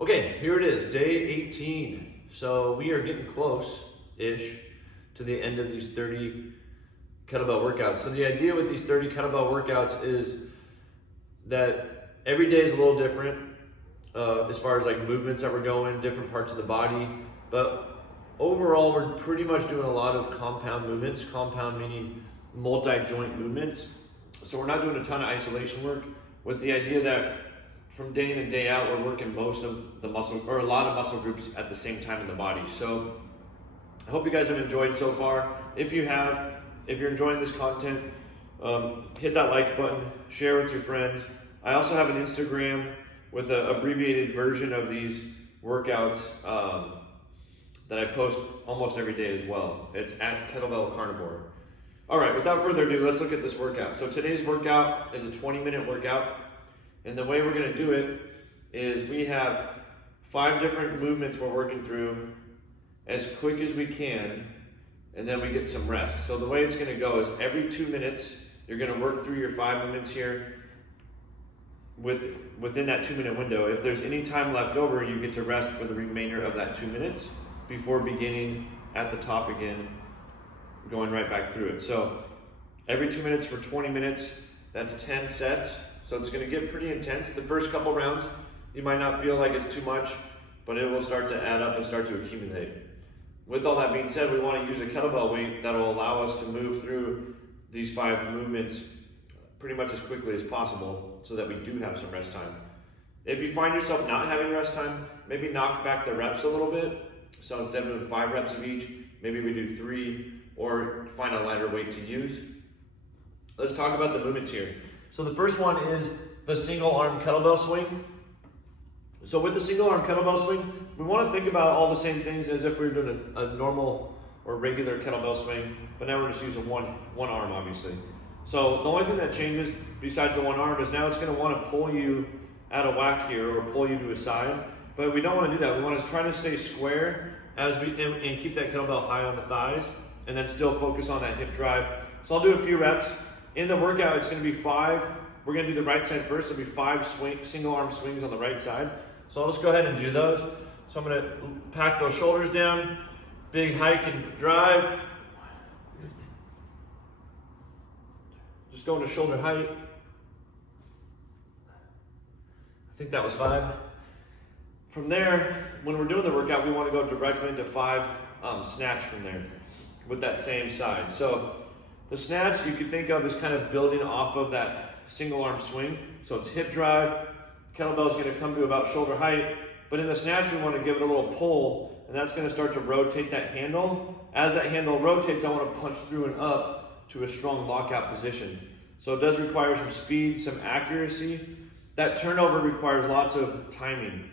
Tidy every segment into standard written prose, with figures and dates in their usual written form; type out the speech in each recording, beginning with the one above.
Okay, here it is, day 18. So we are getting close-ish to the end of these 30 kettlebell workouts. So the idea with these 30 kettlebell workouts is that every day is a little different as far as like movements that we're going, different parts of the body. But overall, we're pretty much doing a lot of compound movements, compound meaning multi-joint movements. So we're not doing a ton of isolation work with the idea that from day in and day out, we're working most of the muscle, or a lot of muscle groups at the same time in the body. So I hope you guys have enjoyed so far. If you have, if you're enjoying this content, hit that like button, share with your friends. I also have an Instagram with an abbreviated version of these workouts that I post almost every day as well. It's at Kettlebell Carnivore. All right, without further ado, let's look at this workout. So today's workout is a 20-minute workout. And the way we're gonna do it is we have 5 different movements we're working through as quick as we can, and then we get some rest. So the way it's gonna go is every 2 minutes, you're gonna work through your 5 movements here within that 2-minute window. If there's any time left over, you get to rest for the remainder of that 2 minutes before beginning at the top again, going right back through it. So every 2 minutes for 20 minutes, that's 10 sets. So it's gonna get pretty intense. The first couple rounds, you might not feel like it's too much, but it will start to add up and start to accumulate. With all that being said, we wanna use a kettlebell weight that will allow us to move through these 5 movements pretty much as quickly as possible so that we do have some rest time. If you find yourself not having rest time, maybe knock back the reps a little bit. So instead of doing 5 reps of each, maybe we do 3 or find a lighter weight to use. Let's talk about the movements here. So the first one is the single arm kettlebell swing. So with the single arm kettlebell swing, we want to think about all the same things as if we were doing a normal or regular kettlebell swing, but now we're just using one arm, obviously. So the only thing that changes besides the one arm is now it's going to want to pull you out of whack here or pull you to a side, but we don't want to do that. We want to try to stay square and keep that kettlebell high on the thighs, and then still focus on that hip drive. So I'll do a few reps. In the workout, it's going to be 5. We're going to do the right side first. It'll be 5 single arm swings on the right side. So I'll just go ahead and do those. So I'm going to pack those shoulders down, big hike and drive. Just going to shoulder height. I think that was 5. From there, when we're doing the workout, we want to go directly into 5 snatch from there with that same side. So the snatch you could think of as kind of building off of that single arm swing. So it's hip drive, kettlebell is going to come to about shoulder height, but in the snatch we want to give it a little pull, and that's going to start to rotate that handle. As that handle rotates, I want to punch through and up to a strong lockout position. So it does require some speed, some accuracy. That turnover requires lots of timing.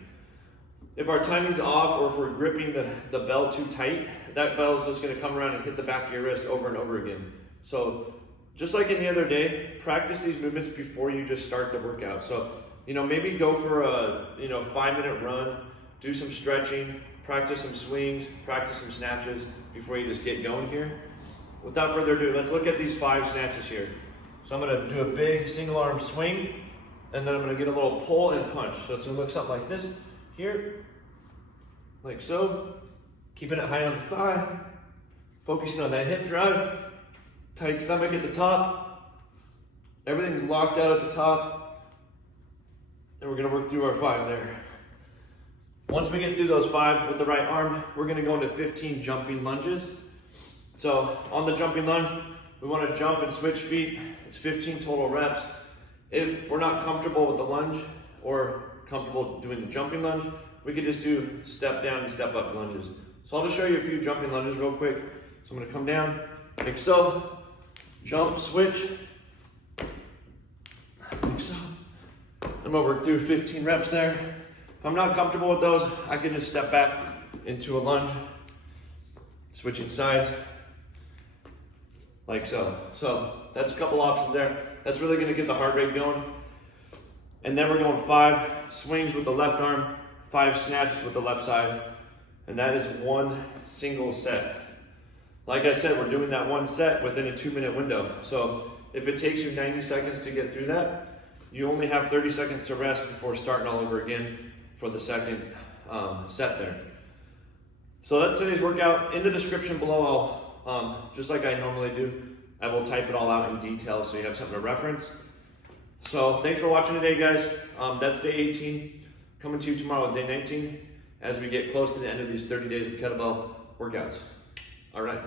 If our timing's off, or if we're gripping the bell too tight, that bell is just going to come around and hit the back of your wrist over and over again. So just like any other day, practice these movements before you just start the workout. So, maybe go for a, 5-minute run, do some stretching, practice some swings, practice some snatches before you just get going here. Without further ado, let's look at these 5 snatches here. So I'm gonna do a big single arm swing, and then I'm gonna get a little pull and punch. So it's gonna look something like this here, like so. Keeping it high on the thigh, focusing on that hip drive. Tight stomach at the top. Everything's locked out at the top. And we're gonna work through our 5 there. Once we get through those 5 with the right arm, we're gonna go into 15 jumping lunges. So on the jumping lunge, we wanna jump and switch feet. It's 15 total reps. If we're not comfortable with the lunge or comfortable doing the jumping lunge, we could just do step down and step up lunges. So I'll just show you a few jumping lunges real quick. So I'm gonna come down like so. Jump, switch, like so. I'm gonna work through 15 reps there. If I'm not comfortable with those, I can just step back into a lunge, switching sides, like so. So that's a couple options there. That's really gonna get the heart rate going. And then we're going 5 swings with the left arm, 5 snatches with the left side, and that is 1 single set. Like I said, we're doing that 1 set within a 2-minute window. So if it takes you 90 seconds to get through that, you only have 30 seconds to rest before starting all over again for the second set there. So that's today's workout. In the description below, just like I normally do, I will type it all out in detail so you have something to reference. So thanks for watching today, guys. That's day 18. Coming to you tomorrow with day 19 as we get close to the end of these 30 days of kettlebell workouts. All right.